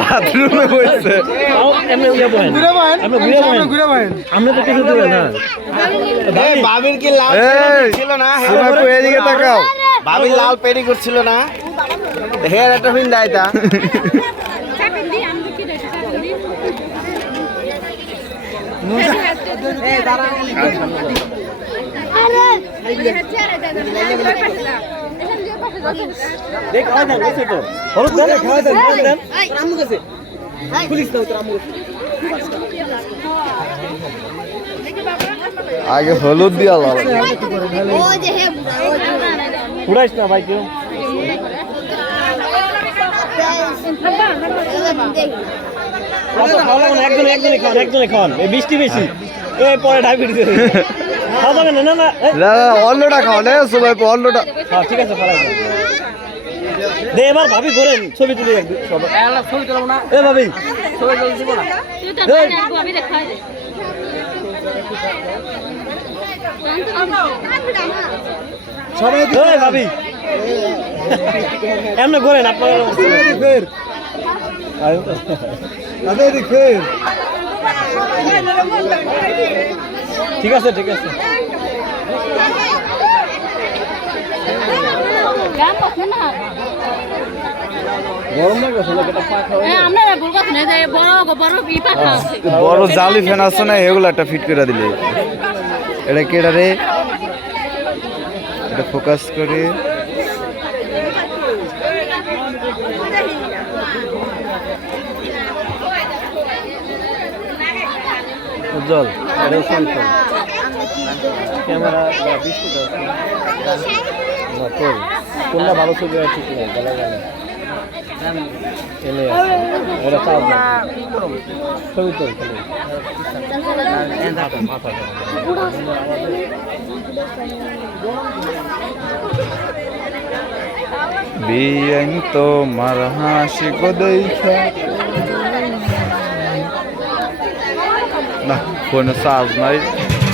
বাথরুমে বসছে আমরা তো কিছু দেবে না বাবির কি লাল ছিল না এদিকে তাকাও বাবির লাল পেরি করছিল না হেয়ার একটা ফিন বুঝছ তো হলুদ দেন খাওয়া দেন খাওয়া দেন আগে হলুদ দিয়া লাল। উড়াইস না ভাই কেউ। একজনে একজনে খান একজনে খান এই বৃষ্টি বেশি। এই পরে ডায়াবেটিস খাওয়া না না না না, না, অন্যটা খাও সবাই অন্যটা হ্যাঁ ঠিক আছে খারাপ দে এবার ভাবি করেন ছবি তুলি একদিন। ছবি তুলবো না। এ ভাবি। ছবি সবাই ওই ভাবি। এমনি করেন আপনার ফের। ঠিক আছে ঠিক আছে। বড় জালি ফ্যান আছে না এগুলো একটা ফিট করে দিলে। এটা কেডা রে? এটা ফোকাস করে। উজ্জ্বল ক্যামেরা বা না তোর। কোনটা ভালো ছবি আছে ঠিক না বলা যায় না এনে আছে। এটা চাপ না ছবি তোর খালি হাসি গো না, ফোনে চার্জ নাই।